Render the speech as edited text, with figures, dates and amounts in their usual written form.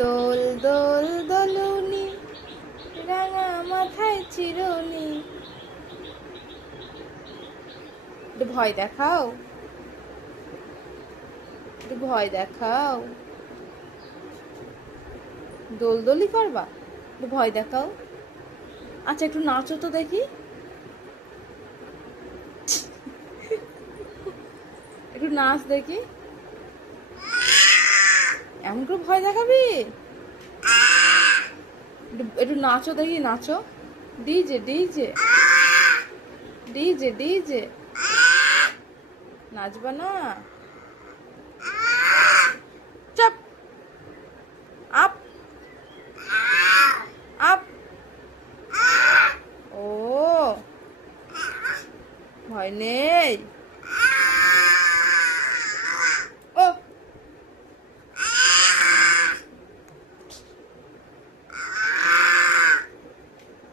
দোল দোল দোলুনি রাঙা মাথায় চিরুনি। একটু ভয় দেখাও, একটু ভয় দেখাও। দোলদোলি করবা, একটু ভয় দেখাও। আচ্ছা একটু নাচো তো দেখি, একটু নাচ দেখি। এমন করে ভয় দেখাবি? একটু নাচো দেখি, নাচো। ডিজে ডিজে ডিজে ডিজে নাচবা না?